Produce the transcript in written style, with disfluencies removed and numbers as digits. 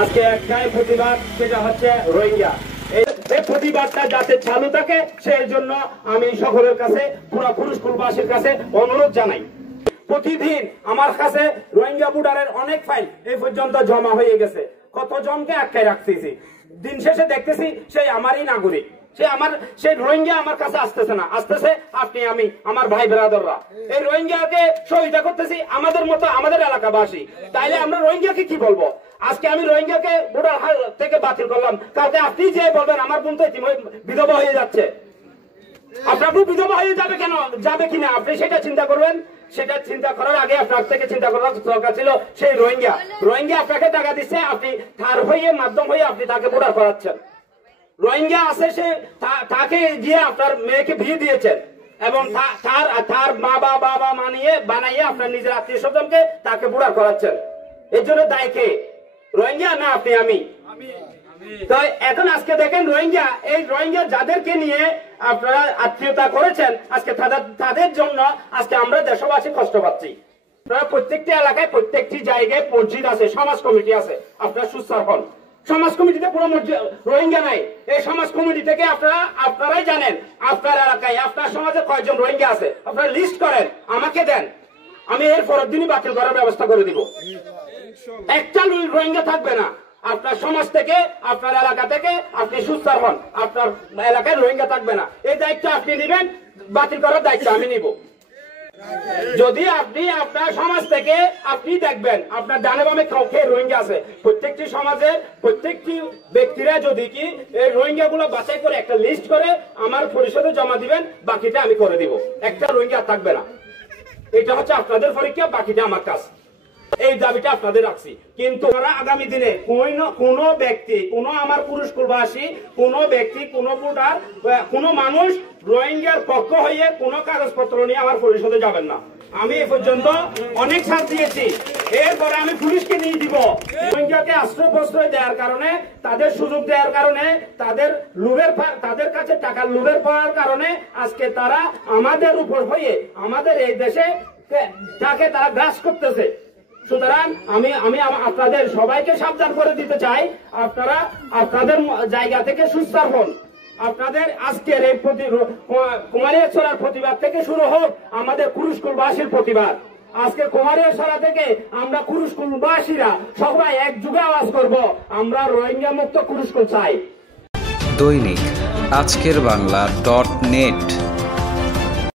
আজকে একটাই প্রতিবাদ, সেটা হচ্ছে রোহিঙ্গা। এই প্রতিবাদটা যাতে চালু থাকে সেই জন্য আমি সকলের কাছে, পুরো কুরুশকুলবাসীর কাছে অনুরোধ জানাই। প্রতিদিন আমার কাছে রোহিঙ্গা ভোটারের অনেক ফাইল এই পর্যন্ত জমা হয়ে গেছে। কতজনকে আটকায় রাখতেছি, দিন শেষে দেখতেছি সেই আমারই নাগরিক, সেই রোহিঙ্গা আমার কাছে আসতেছে না, আসতেছে আপনি আমি, আমার ভাই ব্রাদাররা। এই রোহিঙ্গাকে সহযোগিতা করতেছি আমাদের মতো, আমাদের এলাকাবাসী। তাইলে আমরা রোহিঙ্গাকে কি বলবো? আজকে আমি রোহিঙ্গাকে ভোটার থেকে বাতিল করলাম, কালকে আপনি যে বলবেন আমার বোন তো বিধবা হয়ে যাচ্ছে, আপনার বিধবা হয়ে যাবে কেন, যাবে কিনা আপনি সেটা চিন্তা করবেন। সেটা চিন্তা করার আগে আপনার থেকে চিন্তা করার দরকার ছিল সেই রোহিঙ্গা আপনাকে টাকা দিচ্ছে, আপনি তার হয়ে মাধ্যম হয়ে আপনি তাকে ভোটার করাচ্ছেন। রোহিঙ্গা আছে, সে তাকে গিয়ে আপনার মেয়েকে বিয়ে দিয়েছেন এবং তার মা বাবা বানাইয়ে আপনার নিজের আত্মীয় স্বজনকে তাকে ভোটার করাচ্ছেন। এর জন্য দায় কে? রোহিঙ্গা না আপনি আমি? তো এখন আজকে দেখেন এই রোহিঙ্গা যাদেরকে নিয়ে আপনারা আত্মীয়তা করেছেন, আজকে তাদের জন্য আজকে আমরা দেশবাসী কষ্ট পাচ্ছি। আপনারা প্রত্যেকটি এলাকায়, প্রত্যেকটি জায়গায় মসজিদ আছে, সমাজ কমিটি আছে, আপনারা সুস্থ হন। সমাজ কমিটিতে পুরো রোহিঙ্গা নাই। এই সমাজ কমিটি থেকে আপনারাই জানেন আপনার এলাকায়, আপনার সমাজে কয়জন রোহিঙ্গা আছে, আপনারা লিস্ট করেন, আমাকে দেন, আমি এর পরের দিনই বাতিল করার ব্যবস্থা করে দিব। একটা রোহিঙ্গা থাকবে না আপনার সমাজ থেকে, আপনার এলাকা থেকে। আপনি সুস্থ হন, আপনার এলাকায় রোহিঙ্গা থাকবে না। এই দায়িত্ব আপনি নিবেন, বাতিল করার দায়িত্ব আমি নিব। যদি আপনি আপনার সমাজ থেকে আপনি দেখবেন আপনার ডানে বামে কে রোহিঙ্গা আছে, প্রত্যেকটি সমাজে প্রত্যেকটি ব্যক্তিরা যদি কি এই রোহিঙ্গা গুলো বাছাই করে একটা লিস্ট করে আমার পরিষদে জমা দিবেন, বাকিটা আমি করে দিব। একটা রোহিঙ্গা থাকবে না। এটা হচ্ছে আপনাদের পরীক্ষা, বাকিটা আমার কাজ। এই দাবিটা আপনাদের রাখছি। কিন্তু আগামী দিনে কোন ব্যক্তি, কোন আমার কুরুশকুলবাসী, কোন ব্যক্তি, কোন ভোটার, কোন মানুষ রোহিঙ্গার পক্ষ হয়ে কোন কাগজপত্র নিয়ে আমার পরিষদে যাবেন না। আমি এ পর্যন্ত অনেক ছাড় দিয়েছি, এরপরে আমি পুলিশকে নিয়ে দিব। রোহিঙ্গাকে আশ্রয় প্রশ্রয় দেওয়ার কারণে, তাদের সুযোগ দেওয়ার কারণে, তাদের কাছে টাকার লোভের পাওয়ার কারণে আজকে তারা আমাদের উপর হয়ে আমাদের এই দেশে তাকে তারা গ্রাস করতেছে। সুতরাং আমি আপনাদের সবাইকে সাবধান করে দিতে চাই, আপনারা আপনাদের জায়গা থেকে সুস্থ হন। আপনাদের আজকের এই কুমারিয়াছড়ার প্রতিবাদ থেকে শুরু হোক আমাদের কুরুশকুলবাসীর প্রতিবাদ। আজকে কুমারিয়াছড়া থেকে আমরা কুরুশকুলবাসীরা সবাই একযোগে আওয়াজ করব, আমরা রোহিঙ্গা মুক্ত কুরুশকুল চাই। দৈনিক আজকের বাংলা .net